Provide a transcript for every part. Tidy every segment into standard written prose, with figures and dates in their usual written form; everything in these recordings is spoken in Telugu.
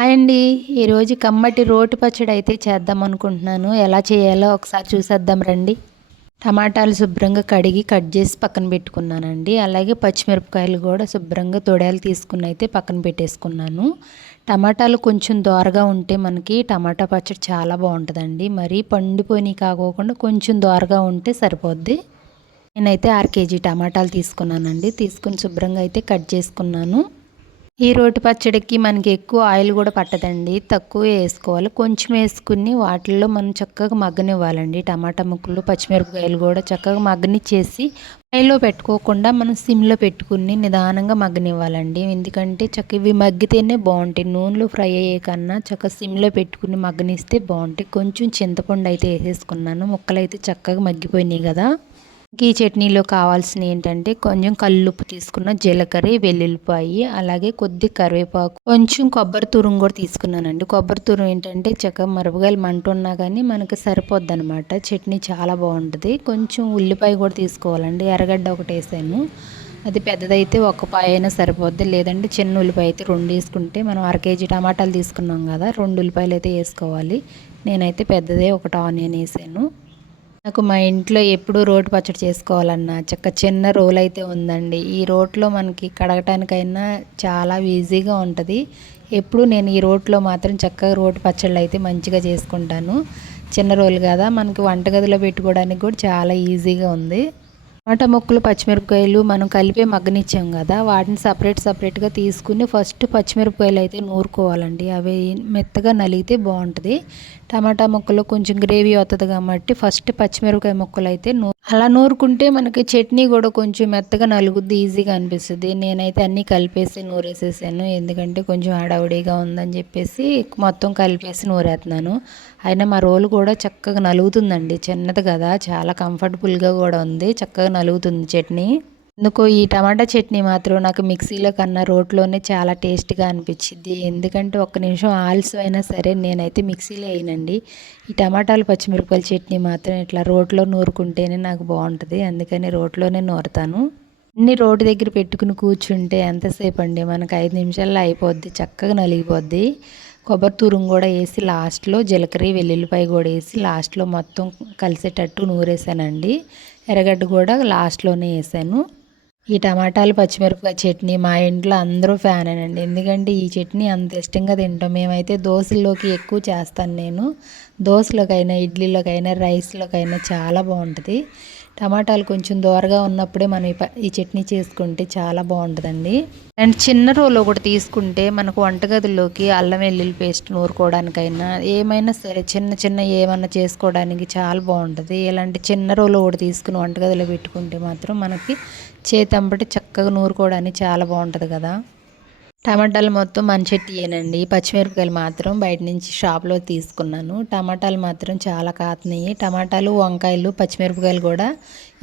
హాయ్ అండి. ఈరోజు కమ్మటి రోటి పచ్చడి అయితే చేద్దాం అనుకుంటున్నాను. ఎలా చేయాలో ఒకసారి చూసేద్దాం రండి. టమాటాలు శుభ్రంగా కడిగి కట్ చేసి పక్కన పెట్టుకున్నానండి. అలాగే పచ్చిమిరపకాయలు కూడా శుభ్రంగా తొడాలు తీసుకుని అయితే పక్కన పెట్టేసుకున్నాను. టమాటాలు కొంచెం దోరగా ఉంటే మనకి టమాటా పచ్చడి చాలా బాగుంటుందండి. మరీ పండిపోయి కాకోకుండా కొంచెం దోరగా ఉంటే సరిపోద్ది. నేనైతే 6 కేజీ టమాటాలు తీసుకున్నానండి. తీసుకుని శుభ్రంగా అయితే కట్ చేసుకున్నాను. ఈ రోటి పచ్చడికి మనకి ఎక్కువ ఆయిల్ కూడా పట్టదండి. తక్కువే వేసుకోవాలి. కొంచెం వేసుకుని వాటిల్లో మనం చక్కగా మగ్గనివ్వాలండి. టమాటా ముక్కలు, పచ్చిమిరపకాయలు కూడా చక్కగా మగ్గనిచ్చేసి హైలో పెట్టుకోకుండా మనం సిమ్లో పెట్టుకుని నిదానంగా మగ్గనివ్వాలండి. ఎందుకంటే ఇవి మగ్గితేనే బాగుంటాయి. నూనెలో ఫ్రై అయ్యే కన్నా చక్కగా సిమ్లో పెట్టుకుని మగ్గనిస్తే బాగుంటాయి. కొంచెం చింతపండు అయితే వేసేసుకున్నాను. ముక్కలు అయితే చక్కగా మగ్గిపోయినాయి కదా. ఈ చట్నీలో కావాల్సిన ఏంటంటే కొంచెం కల్లుప్పు తీసుకున్న, జీలకర్ర, వెల్లుల్లిపాయి, అలాగే కొద్ది కరివేపాకు, కొంచెం కొబ్బరి తురుము కూడా తీసుకున్నానండి. కొబ్బరి తురుము ఏంటంటే చక్కగా మిరపకాయలు మంట ఉన్నా కానీ మనకి సరిపోద్ది అనమాట. చట్నీ చాలా బాగుంటుంది. కొంచెం ఉల్లిపాయ కూడా తీసుకోవాలండి. ఎర్రగడ్డ ఒకటి వేసాను. అది పెద్దదైతే ఒక పాయ అయినా సరిపోద్ది. లేదంటే చిన్న ఉల్లిపాయ అయితే 2 వేసుకుంటే, మనం 1 కేజీ టమాటాలు తీసుకున్నాం కదా, 2 ఉల్లిపాయలు అయితే వేసుకోవాలి. నేనైతే పెద్దదే ఒకటి ఆనియన్ వేసాను. నాకు మా ఇంట్లో ఎప్పుడు రోటి పచ్చడి చేసుకోవాలన్నా చిన్న రోలు అయితే ఉందండి. ఈ రోట్లో మనకి కడగటానికైనా చాలా ఈజీగా ఉంటుంది. ఎప్పుడు నేను ఈ రోట్లో మాత్రం చక్కగా రోటి పచ్చళ్ళు అయితే మంచిగా చేసుకుంటాను. చిన్న రోలు కదా, మనకి వంటగదిలో పెట్టుకోవడానికి కూడా చాలా ఈజీగా ఉంది. టమాటా ముక్కలు, పచ్చిమిరపకాయలు మనం కలిపే మగ్గనిచ్చాం కదా, వాటిని సపరేట్గా తీసుకుని ఫస్ట్ పచ్చిమిరపకాయలు అయితే నూరుకోవాలండి. అవి మెత్తగా నలిగితే బాగుంటుంది. టమాటా ముక్కలు కొంచెం గ్రేవీ అవుతుంది కాబట్టి ఫస్ట్ పచ్చిమిరపకాయ ముక్కలు అయితే అలా నూరుకుంటే మనకి చట్నీ కూడా కొంచెం మెత్తగా నలుగుద్ది, ఈజీగా అనిపిస్తుంది. నేనైతే అన్నీ కలిపేసి నూరేసేసాను. ఎందుకంటే కొంచెం హడావుడిగా ఉందని చెప్పేసి మొత్తం కలిపేసి నూరేస్తున్నాను. అయినా మా రోలు కూడా చక్కగా నలుగుతుందండి. చిన్నది కదా, చాలా కంఫర్టబుల్గా కూడా ఉంది. చక్కగా నలుగుతుంది చట్నీ. ఎందుకో ఈ టమాటా చట్నీ మాత్రం నాకు మిక్సీలో కన్నా రోట్లోనే చాలా టేస్ట్గా అనిపించింది. ఎందుకంటే ఒక్క నిమిషం ఆలస్యం అయినా సరే నేనైతే మిక్సీలో వేయనండి. ఈ టమాటాలు, పచ్చిమిరపకాయల చట్నీ మాత్రం ఇట్లా రోట్లో నూరుకుంటేనే నాకు బాగుంటుంది. అందుకని రోట్లోనే నూరుతాను. అన్ని రోడ్డు దగ్గర పెట్టుకుని కూర్చుంటే ఎంతసేపు అండి, మనకు 5 నిమిషాల్లో అయిపోద్ది. చక్కగా నలిగిపోద్ది. కొబ్బరి తురుము కూడా వేసి లాస్ట్లో జీలకర్ర, వెల్లుల్లిపాయ కూడా వేసి లాస్ట్లో మొత్తం కలిసేటట్టు నూరేసానండి. ఎర్రగడ్డ కూడా లాస్ట్లోనే వేసాను. ఈ టమాటాలు, పచ్చిమిరపకాయ చట్నీ మా ఇంట్లో అందరూ ఫ్యానేనండి. ఎందుకంటే ఈ చట్నీ అంత ఇష్టంగా తింటాం. మేమైతే దోశల్లోకి ఎక్కువ చేస్తాను నేను. దోశలోకైనా, ఇడ్లీలోకైనా, రైస్లోకైనా చాలా బాగుంటుంది. టమాటాలు కొంచెం దోరగా ఉన్నప్పుడే మనం ఈ చట్నీ చేసుకుంటే చాలా బాగుంటుందండి. అండ్ చిన్న రోలు ఒకటి తీసుకుంటే మనకు వంటగదిలోకి అల్లం వెల్లుల్లి పేస్ట్ నూరుకోవడానికైనా ఏమైనా సరే చిన్న ఏమన్నా చేసుకోవడానికి చాలా బాగుంటుంది. ఇలాంటి చిన్న రోలు ఒకటి తీసుకుని వంటగదిలో పెట్టుకుంటే మాత్రం మనకి చేతంబటి చక్కగా నూరుకోవడానికి చాలా బాగుంటుంది కదా. టమాటాలు మొత్తం మన చెట్టియేనండి. పచ్చిమిరపకాయలు మాత్రం బయట నుంచి షాప్లో తీసుకున్నాను. టమాటాలు మాత్రం చాలా కాతున్నాయి. టమాటాలు, వంకాయలు, పచ్చిమిరపకాయలు కూడా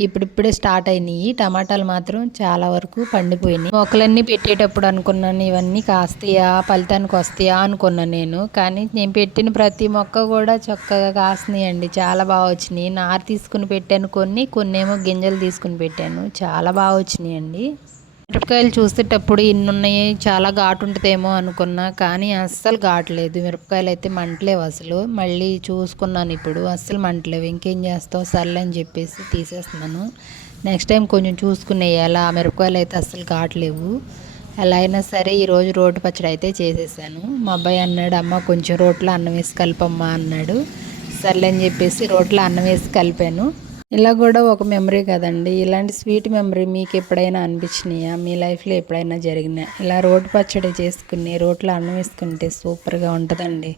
ఇప్పుడిప్పుడే స్టార్ట్ అయినాయి. టమాటాలు మాత్రం చాలా వరకు పండిపోయినాయి. మొక్కలన్నీ పెట్టేటప్పుడు అనుకున్నాను ఇవన్నీ కాస్తాయా, ఫలితానికి వస్తాయా అనుకున్నాను నేను. కానీ నేను పెట్టిన ప్రతి మొక్క కూడా చక్కగా కాస్తున్నాయండి. చాలా బాగా వచ్చినాయి. నారు తీసుకుని పెట్టాను కొన్నేమో గింజలు తీసుకుని పెట్టాను. చాలా బాగా వచ్చినాయండి. మిరపకాయలు చూసేటప్పుడు ఇన్ని ఉన్నాయి, చాలా ఘాటు ఉంటుందేమో అనుకున్నా, కానీ అస్సలు ఘాట్లేదు. మిరపకాయలు అయితే మంటలేవు అసలు. మళ్ళీ చూసుకున్నాను ఇప్పుడు, అస్సలు మంటలేవు. ఇంకేం చేస్తావు సర్లే అని చెప్పేసి తీసేస్తున్నాను. నెక్స్ట్ టైం కొంచెం చూసుకుని వేయాలి. ఆ మిరపకాయలు అయితే అస్సలు ఘాట్లేవు. ఎలా అయినా సరే ఈరోజు రోటి పచ్చడి అయితే చేసేసాను. మా అబ్బాయి అన్నాడు, అమ్మ కొంచెం రోట్లో అన్నం వేసి కలిపమ్మా అన్నాడు. సర్లే అని చెప్పేసి రోట్లో అన్నం వేసి కలిపాను. ఇలా కూడా ఒక మెమరీ కదండి. ఇలాంటి స్వీట్ మెమరీ మీకు ఎప్పుడైనా అనిపించినాయా? మీ లైఫ్లో ఎప్పుడైనా జరిగినా ఇలా రోటి పచ్చడి చేసుకుని రోట్లో అన్నం వేసుకుంటే సూపర్గా ఉంటుందండి.